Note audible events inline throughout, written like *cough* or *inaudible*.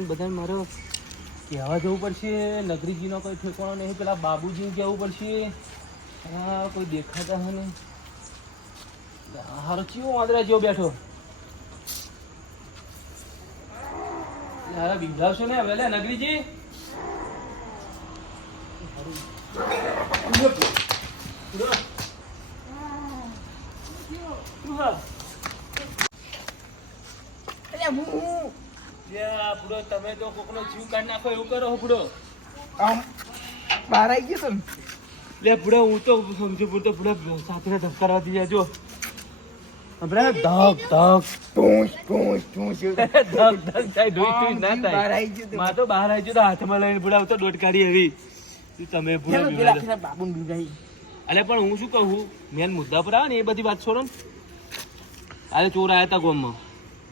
ને બધાને મારો કહેવા જવું પડશે નગરીજીનો કોઈ ઠેકાણો નહીં પેલા બાબુજીને કહેવું પડશે. હા કોઈ દેખાતા હે નહીં. હારો ચીવો વાંદરા જેવો બેઠો. હારા બીજાવશો ને હવે નગરીજી. યા, બુડો, તમે તો કોકનો જીવ કાઢી નાખો એવું કરો બુડો. આમ બહાર આવી ગયો તમે? લે બુડો હું તો સમજુ બુડો બુડો સાથે ધબકારવા દીધા જો. હમણાં ધક ધક ટૂંચ ટૂંચ ટૂંચ *laughs* ધક ધક થાય ડોઈ ડોઈ ના બહાર આવી ગયો માં તો બહાર આવી ગયો તો હાથમાં લઈને બુડા તો કાઢી એવી તમે બુડા બીવડાવી. અલે પણ હું શું કહું? મેન મુદ્દા પર આવે ને એ બધી વાત છોડો ને. અરે ચોર આયા હતા ગોમમાં.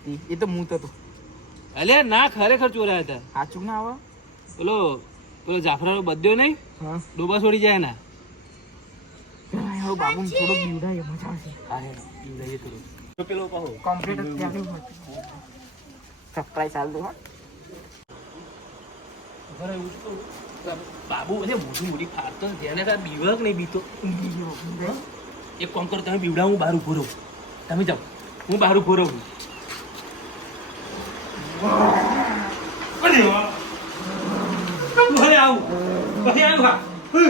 એ- એ તો હું તો. અલે ના ખરેખર ચોરાયા હતા. સાચું ના આવા. પેલો પેલો જાફરાનો બધ્યો નહીં ડોબા છોડી જાય ના હવે બાબુને થોડુંક મજા આવશે. અરે પેલો કહો. કમ્પ્લીટ. દો. બાબુ એટલે મોટું મોટી ફાટતો ધ્યાને તાર બીવક નહીં બીતો. એક કોમ કરો તમે બીવડા હું બહાર ઊભો રહું. તમે જાઓ. હું બહાર ઊભો રહું. અરે વાહ. તું આવું હુ.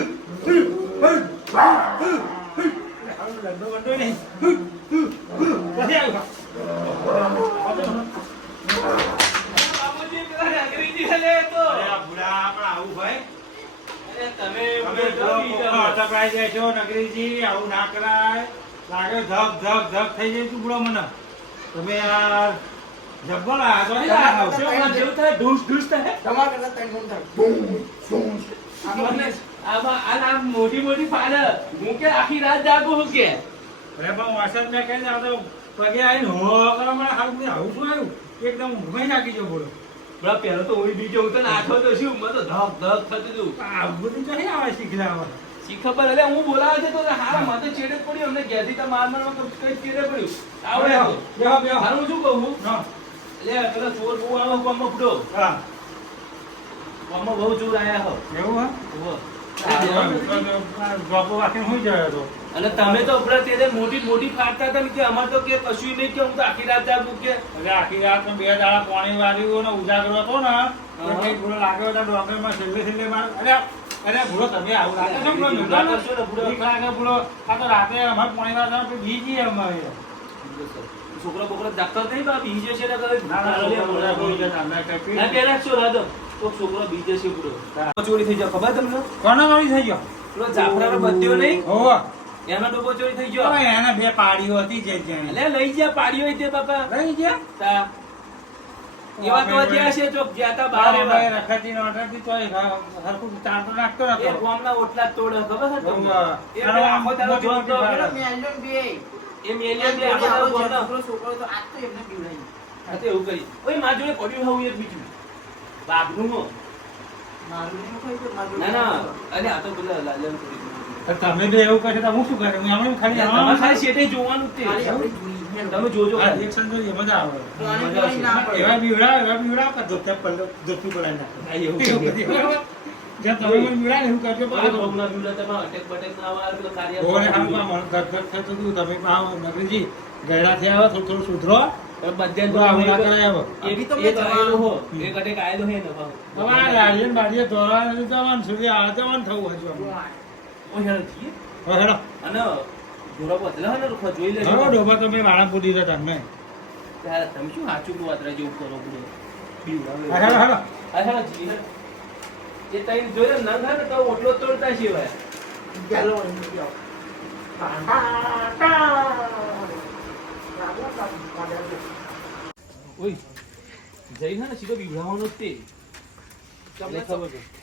આવું નગરીજી આવું ના કરાય લાગે ધક ધક ધક થઈ જાય તું બુડો મને તમે યાર જબ્બર આ તો આ તો પેલા જેવું થાય, ઢૂસ ઢૂસ થાય. તમારા કરતા ત્રણ ગુણ થાય. બૂમ, બૂમ. મને આમાં આ ના મોટી મોટી ફાડે હું કે આખી રાત જાગું હું કે. અરે પણ વરસાદ મેં કહી દઉં તો પગે આવીને હો કરવા મને હારું બધું આવું શું આવ્યું એકદમ ઊંઘાઈ નાખી જો બોલો. બરા પહેલો તો ઓઈ બીજો હું તને આઠો તો શું? મને તો ધક ધક થતું હતું. આ બધું ક્યાંથી આવે શીખલા આવે શી ખબર? એટલે હું બોલાવે છે તો હારા મને તો ચેડે જ પડ્યું. અમને ઘેરથી તો માર મારવા કઈ ચેડે પડ્યું. આવડે તો. હારું હું શું કહું? હા પેલો ચોર બહુ આવો ગામમાં ફૂટો. હા. ગામમાં બહુ ચોર આયા હો. એવું હા? અને તમે તો ત્યારે મોટી મોટી ફાટતા હતા કે અમારે તો કે કશું નહીં કે હું તો આખી રાત જાગું કે. એટલે આખી રાત બે દાડા પાણી વાળ્યું ને ઉજાગરો હતો ને. કઈ ભૂલો લાગ્યો હતો ડોક્ટરમાં છેલ્લે છેલ્લે માર અરે અરે ભૂલો તમે આવું લાગે છે ભૂલો ભૂલો. લાગે ભૂલો. આ તો રાતે અમારે પાણી વાળવા બીજી અમારે. છોકરો બોકરો દાખલ થઈ બા બીજે છે ને કરે ના પેલા છો રાધો. તો છોકરો બીજે છે પૂરો. ચોરી થઈ ગયો. ખબર તમને? કોના ચોરી થઈ ગયો? પેલો જાફરાનો બધ્યો નહીં? હોવે. એનો ડોબો ચોરી થઈ ગયો. એના બે પાડીઓ હતી જે જેને. એટલે લઈ ગયા પાડીઓ હતી બાપા. લઈ ગયા? તા. એવા તો જ્યાં છે ચોક જ્યાં બહાર બારે બારે એવા. રખડતી ને તોય ઘા- ચાંદો નાખતો એ નતો. ઓટલા તોડ ખબર છે તમને? એ આખો. પેલો મેં આલ્યો ને બે. એ મેલ્યો જે આખો દાડો આવો ગામનો. છોકરો છોકરો તો આજ તો એમને બીવડાવી. હા તો એવું કરી ઓય માર જોડે પડ્યું હોવું એક બીજું બાઘનું હો. મારું નહીં કોઈ તો મારું ના ના અરે આ તો બધા લાલન કરી તો તમે બે એવું કહે તો હું શું કરું? હું ખાલી તમારે ખાલી સેટે જોવાનું જ તે તમે જોજો રિએક્શન આવે. તો ના પડે. એવા બીવડા, એવા બીવડા કે ધોતે પલ્લો- ધોતી પડાય નાખે. એવું એવું બધી તમે મને બીવડા ને એવું કરજો અરે પાછું. બહુના બીવડા અટેક બટેક ના આવે, કાર્ય ઓરે તો મને ગટગટ થતું હતું. તમે પાછો નગરીજી ગયડા થયા હો, થોડું થોડું સુધરો. બધે તો આવું ના કરાય હવે. એક અભી તો એક હો, હમ. અટેક આયેલો હે ને ભાવ. હવે આ લાડીએ ને બાડીએ દોરવાનું જવાનું, સુધી આ જવાનું થવું હજુ આમ. હેડો છીએ. હવે હેડો. અને ઘોડો બદલા ને રૂખો જોઈ લેજો. ડોબા તમે વાળા પૂરી દીધા તમે. ત્યારે તમે શું સાચું કુવાતરા જેવું કરો હેડો, હેડો. હેડો જીવી હેડો. એ તઈ જોયો ન તો ઓટલો તોડતા હવે. ચાલો. ઓય, જઈ ને સીધો બીવડાવવાનો તે. તમને.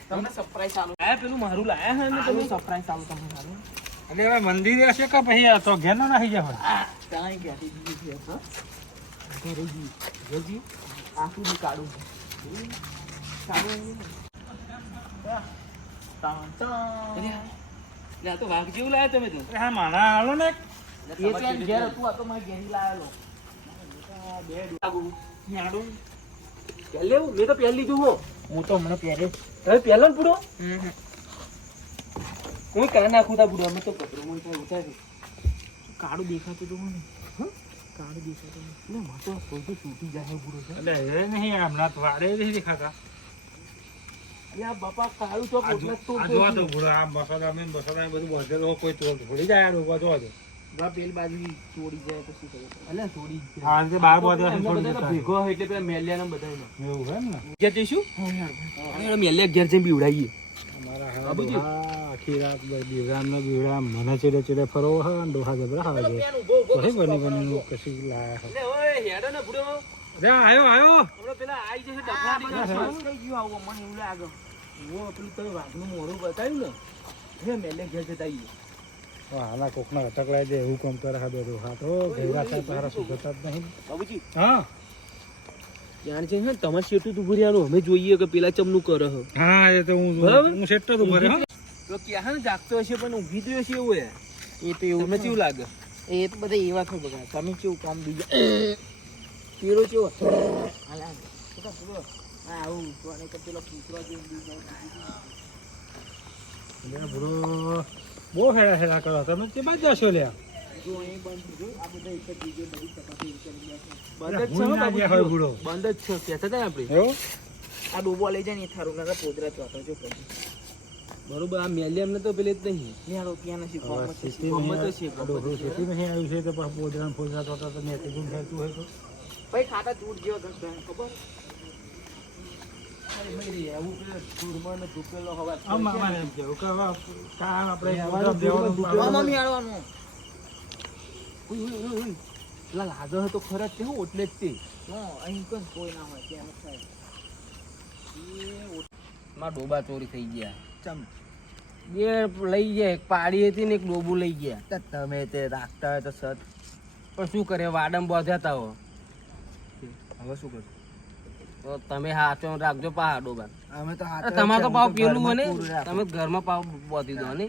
તમને સરપ્રાઈઝ આલું. આ પેલું મારું લાયા હે ને પેલું સરપ્રાઈઝ આલું તમને મારું એટલે હવે મંદિરે હશે કે પછી તો ઘેર ના નાખી જાય આ ત્યાં બેઠી દીધી છે, ઘરે જી. જોજી. આખું કાઢું. કાઢું. તો વાઘ જેવું તમે તો. હા ને. ઘેર હતું, આ તો મારે ઘેરી લાવેલો. બે લાગુ. ન્યાડું. પહેલે મેં તો પહેલી લીધું હું. તો હમણાં પહેરે તમે પહેલો ને પૂરો? હું કાં નાખું તા પૂરો અમે તો કપડું હું ઉતારી કાળું દેખાતું તો મને કાળું દેખાતું ને તો કોઈ તો તૂટી જાય પૂરો છે એટલે એ નહીં હમણાં તો વાડે નહીં દેખાતા. આ બાપા કાળું તો આ જોવા તો ભૂરા આ મસાલા મેં મસાલા બધું બધેલું કોઈ તોડ થોડી જાય આ ડોબા જોવા તો પેલી બાજુ તોડી જાય તો શું કરે અલ્યા તોડી જ જાય. બાર બધે એમને થોડી બધાને જતા ભેગો એટલે પેલા મેલિયાને બધાને. એવું છે ને ઘેર જઈશું? અરે મેલિયા ઘેર જઈને બીવડાવીએ. અમારા હારા આખી રાત બીવરામ ને બીવરામ મને ચેડે ચેડે ફરો હા ડોહા જબરા હા છે બની બની કશું લાયા હે. અરે આયો આયો. હમણાં પેલા આઈ જશે ઘરમાં. થઈ ગયો આવો મને એવું લાગે. ઓ, પેલું તમે વાઘનું મોઢું બતાવ્યું ને. હે મેલે ઘેર જતા આવીએ. હાલા કોકના અટક લાવી દે એવું કામ કરે હા બેરો હા તો ઘેરા થાય તારા સુધરતા જ નહીં. બાબુજી. હા. જાણ છે હે તમે શેઠું તું ભર્યાનું અમે જોઈએ કે પેલા ચમનું કરે હે. હા એ તો હું હું સેટ તો ભરે હો. તો કે હા જાગતો હશે પણ ઊંઘી તો હશે એવું હે. એ તો એવું મને કેવું લાગે? એ તો બધા એવા થઈ બધા તમે કેવું કામ બીજા પેલો કેવો અલા, બધા પેલો, આ આવું ઉઠવાને કે પેલો કૂતરો જેવો બીજો. લે બુડો બહુ હેડા હેડા કરો તમે તે બાજ જશો લ્યા જો અહીં બંધ ગયું. આ બધા એક જ જગ્યાએ બધી ચપાટી. બંધ જ છે હો ના. બંધ જ છે કહેતા હતા આપણે એવું આ ડોબો લઈ જાય ને થારું નકર પોદરા ચોથો જો પછી બરોબર આ મેલિયમ ને તો પેલે જ નહીં ત્યાં ત્યાં નથી ફોર્મ છે. સિટી તો છે, છે. સિટી નહીં આવ્યું છે તો પછી પોદરા ને પોદરા તો તો નેતી ગુમ ફેરતું હોય તો ભાઈ ખાતા તૂટ જેવો થશે ખબર? લાગે તો ખરા તે હું એટલે જ તે. અહીં કોઈ કોઈ ના હોય ત્યાં થાય. માં ડોબા ચોરી થઈ ગયા. ચમ. બે લઈ ગયા એક પાડી હતી ને એક ડોબું લઈ ગયા. તમે તે રાખતા હોય તો સત. પણ શું કરે વાડમ બોધ્યા હતા હો. હવે શું કરું તો તમે હાચો રાખજો પા ડોબા અમે તો તમારે તો પાવ પેલું હોય ને? તમે ઘરમાં પાવ બોધી દો ને?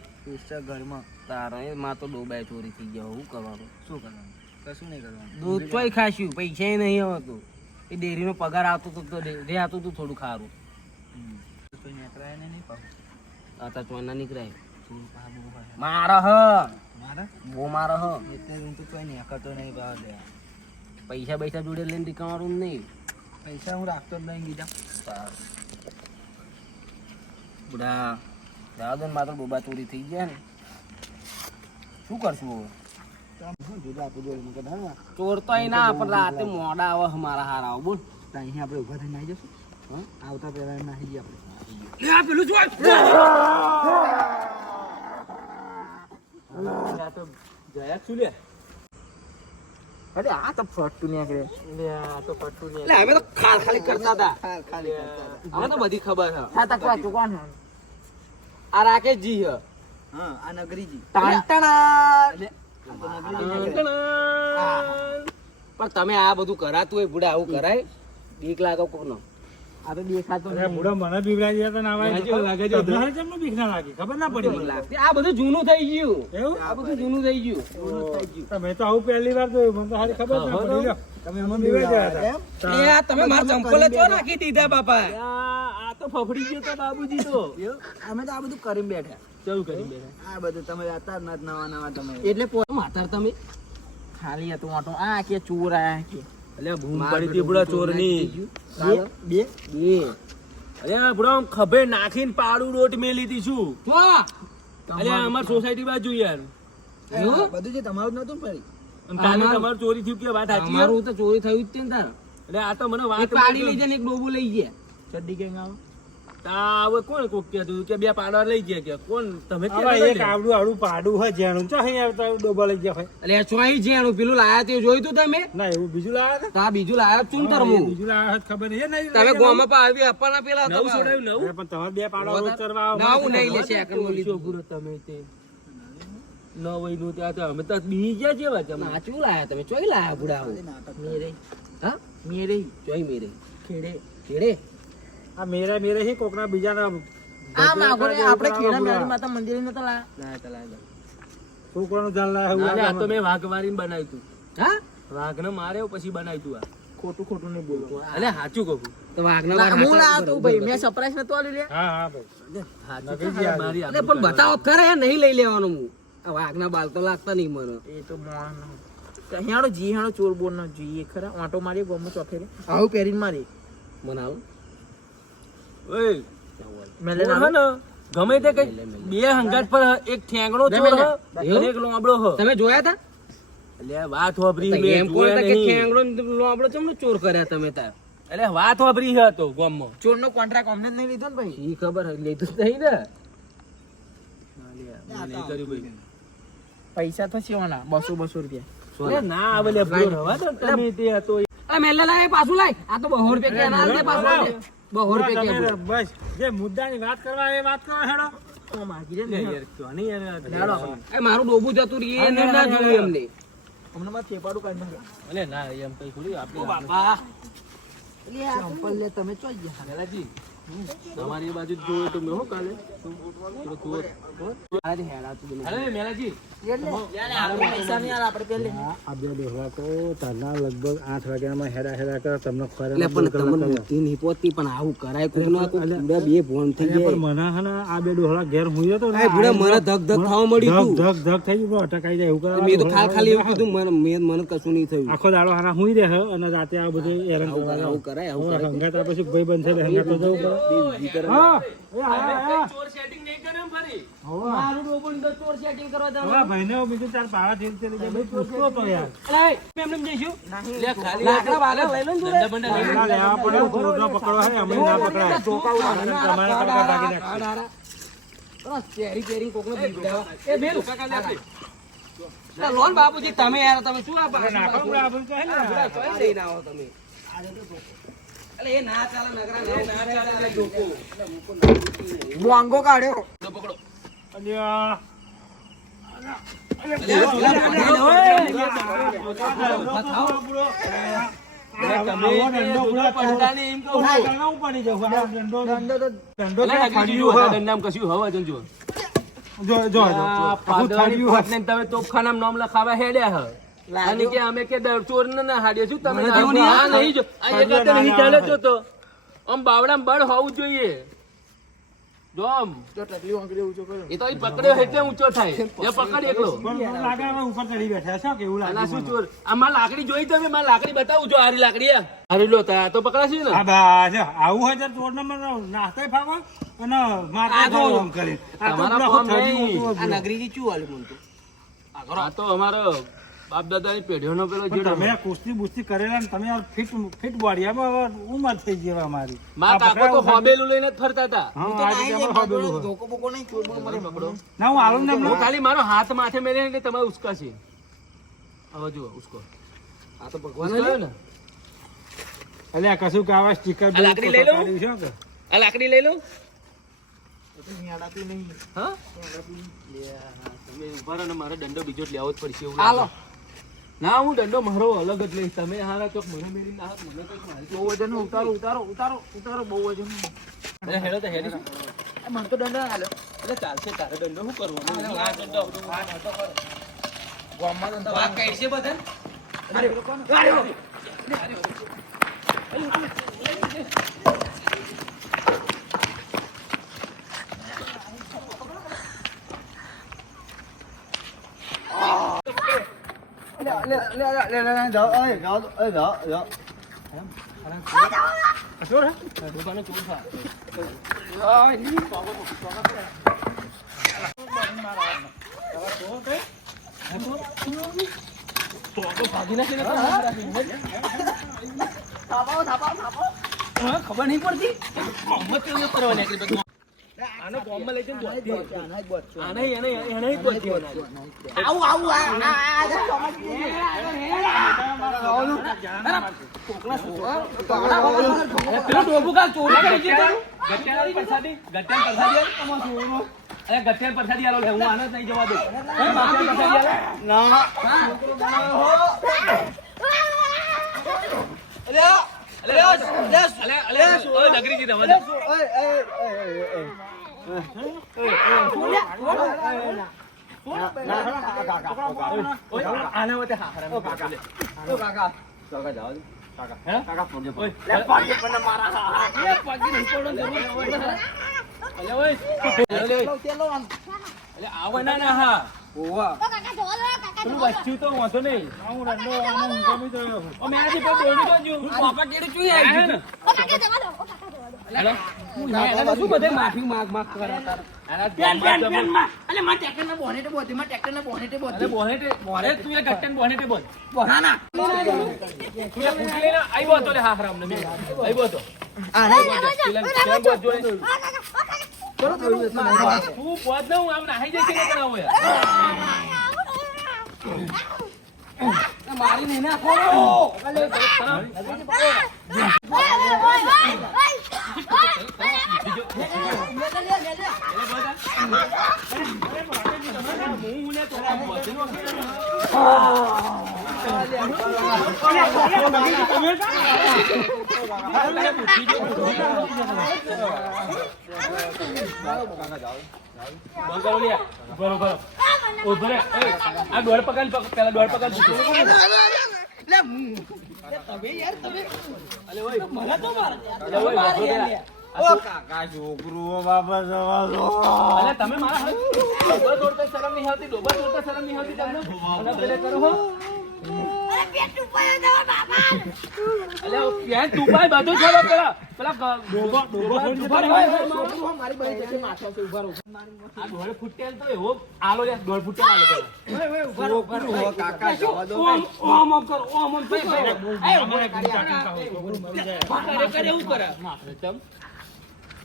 ઘરમાં. તારો માં તો ડોબાએ ચોરી થઈ ગયા હું કરવાનું? શું કરવાનું? કશું નહીં કરવાનું. દૂધ ચોય ખાશું પૈસા નહીં આવતું એ ડેરીનો પગાર આવતો તો તો ડેરી આવતું હતું થોડું ખારું. નીકળાય ને નહીં પાછું. આતા ચોના નીકળાય. મારા હ મારા? બહુ મારા હ એટલે હું તો કોઈ નેકરતો નહીં ભાવ દે. પૈસા પૈસા જોડે લઈને ટીકાવાનું નહીં. પૈસા હું રાખતો જ નહીં બીજા. બુડા જવા માત્ર બોબા ચોરી થઈ ગયા ને. શું કરશું હવે? ચોર તો અહીં ના પણ રાતે મોડા આવે મારા હારા આવો બોલ. તો અહીંયા આપણે ઊભા થઈને આવી જશું? આવતા પહેલા નાહી જઈએ આપણે. પેલું જોવા જયા શું લે. અરે આ તો ફટતું નીકળે તો પટ્ટુ ને લે અમે તો ખાલ ખાલી કરતા હતા ખાલી કરતા. તો બધી ખબર છે હા તો તું કોણ આ રાકેશજી છે હા આ નગરીજી ટાંટણા એટલે આ તો નગરીજી નીકળે. પણ તમે આ બધું કરાતું હોય બુડા આવું કરાય બીક લાગો કોકનો આ તો દેખાતો નહીં. બુડા મને બીવડાવી ગયા તા ને આવા લાગે, લાગે છે. તમને કેમનું બીક ના લાગી ખબર ના પડી મને. લાગતી આ બધું જૂનું થઈ ગયું. એવું? આ બધું જૂનું થઈ ગયું. તમે તો આવું પહેલી વાર જોયું મને તો હારી ખબર ના પડી તમે મને અમને બીવડાવી બીવડાવ્યા એ આ તમે મારા ચંપલ ચો નાખી દીધા બાપા આ તો ફફડી ગયો તો બાબુજી તો. અમે તો આ બધું કરીને બેઠા. ચલું કરી બેઠા? આ બધું તમે હતા ના નવા નવા તમે. એટલે માતાર તમે? ખાલી હતું આટો. આ કે ચોર આયા કે. અલ્યા ભૂમ પડી હતી બેટું બુડા ચોર ચોરની. બે બે. બે. અલ્યા બુડા ખભે નાખીને પાડું રોટ મેલી હતી જો. અલ્યા અમાર સોસાયટી બાજુ યાર. બધું જે તમારું નતું પડી તમારું ચોરી થયું કે વાત સાચી હે? તો ચોરી થયું જ છે ને તાર. એટલે આ તો મને વાત પાડી લઈ જાય ને એક ડોબું લઈ ગયા. ચડ્ડી આવો. તા હવે કોણ કોક કહેતું કે બે પાડવા લઈ ગયા કે? કોણ? તમે એક આવડું આવડું પાડું હોય જેનું ચો અહીં આવતા ડોબા લઈ ગયા હોય. એટલે ચોઈ છે પેલું લાયા તે જોયું તું તમે? ના એવું બીજું લાયા તો આ બીજું લાયા ચૂન હતા તરમું બીજું લાયા હોત ખબર નહીં નહીં તમે ગોમાં પાવી આપવાના પેલા નવું છોડાયું નવું? પણ તમારે બે પાડા રોજ ચરવા આવો. નવું નહીં લેશે એકલું લીધું. તમે તે. નવઈનું ત્યાં તો અમે તો બી ગયા જેવા તમે નાચું લાયા તમે? ચોઈ લાયા બુડા હા? મેરે. ચોઈ મેરે. ખેડે. કેડે આ મેરે મેરે હી કોકના બીજાના આ માગોરે આપણે ખેડા મેરી માતા મંદિર ને નતા લાયા. લાયા તા છોકરાનું જાળ લાયા ના, ના, આ તો મેં વાઘ મારીને બનાવ્યું તું. હા? વાઘને માર્યો પછી બનાવ્યું તું આ. ખોટું ખોટું નહીં બોલતો. અલે સાચું કહું. તો વાઘના ના, બાર હું ના હાથે ભાઈ મેં સરપ્રાઈઝ નતું આલ્યું લે હા હા ભાઈ. સાચું તો મારી અરે પણ બતાવો ખરે નહીં લઈ લેવાનો હું. આ વાઘના બાલ તો લાગતા નહીં મને. એ તો મોણ હેણો જી હેણો ચોર બોર ના જોઈએ ખરા? ઓટો મારી ગોમો ચોકે આવું પહેરીને મારી મને આવો હે ને ગમે તે કઈ. બે હંગાત પર એક ઠેંગણો ચોર હ એક લોંબડો હ. તમે જોયા તા? એટલે વાત વાપરી મે એમ કોણ કે ઠેંગણો લોબડો ચમનો ચોર કર્યા તમે તાર એટલે વાત વાપરી હે તો ગામમાં. ચોર નો કોન્ટ્રાક્ટ અમને જ નહીં લીધો ને ભાઈ? ઈ ખબર હે, લીધું જ નહીં ને. પૈસા તો શેવાના બસો બસો રૂપિયા. ના આવે લે તમે તે હતો આ મેલે લાય પાછું લાય. આ તો બહો રૂપિયા કે ના પાછું આલ દે. બહો રૂપિયા બસ જે મુદ્દાની વાત કરવા એ વાત કરો હેડો. મારું ડોબું જતું રહી ના જોયું એમને. અમને માં થેપાડું કાઢી નાખે. અલે ના એમ કઈ થોડી આપણે બાપા. ચંપલ લે તમે ચોઈ ગયા. તમારી બાજુ જોયું જોયો તો મેં હો કાલે. લગભગ ધક થઈ ગયું અટકાઈ જાય ખાલી મને મેં મને કશું નહીં થયું આખો દાડો હારા હુઈ રહે અને રાતે આ બધું હેરાન કરાય પછી ભાઈ બંધ છે. ચોર સેટિંગ નહીં કરે ફરી મારું ડોબું તો ચોર સેટિંગ કરવા જવાનું. હવે ભાઈને બીજું ચાર પાડા થી તે લઈ પૂછતો તો યાર અલા, એમ એમ જઈશું લે ખાલી લાકડા બાકડા લઈ લો ને જોડે. ધંધા બંધા નહીં. ના લેવા પડે ચોરનો પકડવા હોય અમે ના પકડાય તમારે પકડા ભાગી નાખશે. બસ, ચેરી ચેરી કોકને બીવડાવે. એ બેન, અલા, લોન બાપુજી તમે યાર તમે શું આ નાખો પાછું? આપણે કહે ને. આ લઈને આવો તમે અલે, બોંગો કાઢ્યો તમે તોપખાના નામ લખાવા હેડ્યા હ અને કે અમે કે ચોર ને હાડ્યો છું તમે આ નહીં જો આ એક હાથે નહીં ચાલે તો તો આમ બાવડામાં બળ હોવું જોઈએ. જો આમ. જો ટકલી વાંકડી ઊંચો કર્યો. એ તો ઈ પકડ્યો એટલે ઊંચો થાય. એ પકડ એકલો. લાગે અમે ઉપર ચડી બેઠા છે? કેવું આના લાગે શું ચોર? આમાં લાકડી જોઈ તમે મારે લાકડી બતાવું જો હારી લાકડી હારી લો તા તો પકડાશે ને? આ બા છે આવું હોય તો ચોર ને નાસ્તા ફાવા અને મારતા આ આમ કરીને. આ તો તમારા પેલા ફોર્મ થર્ટી નહીં. મોટું આ નગરીજી ચું આલ્યું મને તો? આ તો અમારો બાપ દાદાની પેઢીઓનો પેલો જેડો તમે કુસ્તી બુસ્તી કરેલા ને તમે આ ફિટ ફિટ બોડી આમાં હવે ઉંમર થઈ જેવા મારી માં કાકો તો હોબેલું લઈને જ ફરતા હતા. હું તો આજે હોબેલું ધોકો બોકો નહીં ચોર બોર મને પકડો. ના હું આલું ને હું ખાલી મારો હાથ માથે મેલે એટલે તમારે ઉસકાશે હવે જુઓ ઉસકો. આ તો ભગવાન ઉસકાયો ને? એટલે આ કશું કાવા સ્ટીકર લાકડી લઈ લો છે આ લાકડી લઈ લો હા તમે ઊભા રહો ને મારે દંડો બીજો લેવો જ પડશે એવું હાલો. ના હું દંડો મારો અલગ જ લઈશ. તમે હારા ચોક મને મેરી ના હાથ મને કંઈક મારી બહુ વજન ઉતારો ઉતારો ઉતારો ઉતારો બહુ વજન અરે હેડો તો હેડી. મને તો દંડ હાલો. એટલે ચાલશે તારે દંડો શું કરવું આ દંડો ગામમાં દંડ વાઘ કાઢશે બધા દુકાને ચોર થા. ખબર નહીં પડતી મોહમ્મદ કેવું કરવાની આટલી બધી? આને બોમ્બમાં લઈ જઈને દોડતી હતી. આને એને એને જ બનાવી. આવું આવું આ આ આ પેલો ડોબુ કા ચોરી કરી ગયો? ગઠિયાની પરસાદી? ગટ્યાલ પરસાદી તમારો અરે ગટ્યાલ પરસાદી આલો હું આને નહીં જવા દઉં. હે, માફિયાની પરસાદી આલે? અલે, અલે, અરે દે. આના વચ્ચે હા? ઓય, અલે પગે પણ મારા હા. એ પગે નહીં પડો ને જરૂર. અલે ઓય. અલે. તેલો આમ અલે આવો ના ના હા ઓવા તો કાકા જોવા કાકા પેલું વચ્ચું તો વાંધો નહીં હું રંડો આનો હું ગમી ગયો ઓ મેં આજે પર દોરડું તો હું પાપા કેડે છું. ઓ કાકા જવા દો. ઓ કાકા તું લે હા આમ નાહી જશે મારી નહીં ના ખોલો. આ દોડ પકડ પેલા દોડ પકડ તમે યાર માર હો હારા અલે બહેન જશે માથા છે હા પેલા ઓય, રહો.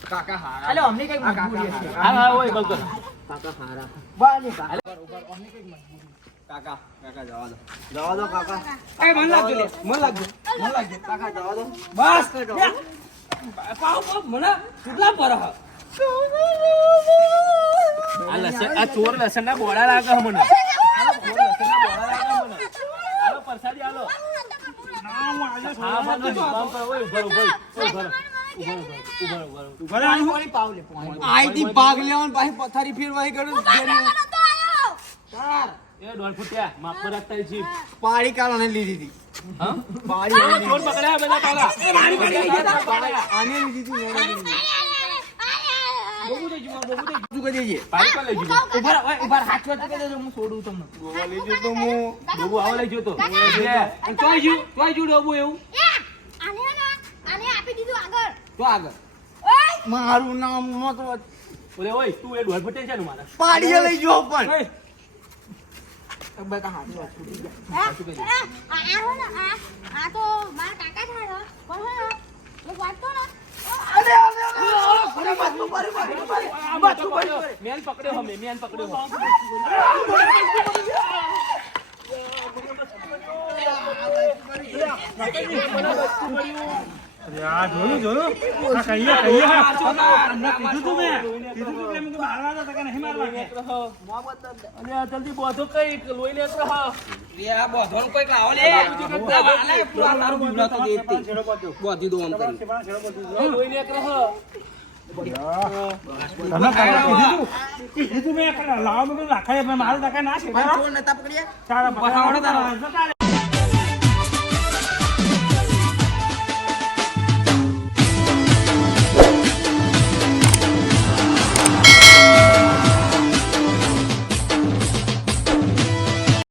કાકા હારા કાકા. કાકા હારા અલે અમને કઈ મજબૂરી કાકા કાકા જવા દો જવા દો કાકા એ મન લાગજો મન લાગજો મન લાગજો કાકા જવા દો બસ. પાવ પાવ મને કેટલા પર હ આ લસણ આ ચોર લસણ ના બોડા લાગે છે મને આ ચોર લસણ ના બોડા આલો હા મને બામ પર ઓય ઊભો ઊભો ઊભો ઊભો ઊભો ઊભો પાણી પાવ લે પાણી આઈથી ભાગ લેવાનું પાછી પથારી ફેરવાઈ ગયું તો આયો તાર એ દોડ ફૂટ્યા. માફ પર રાખતા જીપ પાડી કારણે લીધી હતી. હા? બારી ચોર પકડ્યા બધા કાલા. એ મારી પકડી આને લીધી હતી મેં બોબુ દે જુમા બોબુ દે શું કરી દઈએ પારી પર લઈ જજો ઊભા ઓય, ઊભા હાથ વચ્ચે કહી દેજો હું છોડું તમને. ગોવા લીધી તો હું. ડોબુ આવો લઈ જ્યું ડોબુ એવું. આને આને આપી દીધું આગળ. તો આગળ. મારું નામ નતો ઓલે ઓય તું એ દોડ ફૂટે છે ને મારા. પાડી લઈ જો પણ. હાથ વચ્ચે છૂટી ગયા. આ હો ને આ આ તો મારા કાકા થાય પણ હો ને એક વાત તો ને મેન પકડ્યો હમે મેન પકડ્યો હમે આ જોયું જોયું? આ કહીએ કહીએ. હા કીધું તું મેં. કીધું તું એમ કે મારવા હતા કે નહીં મારવા કે? અને આ જલ્દી બોધો કઈ લે. તો હા આ લે. પૂરા તારું બીવડા તો બોધી. દો આમ કરી. લે હા કીધું મેં લાવો મારું ના છે? તારા.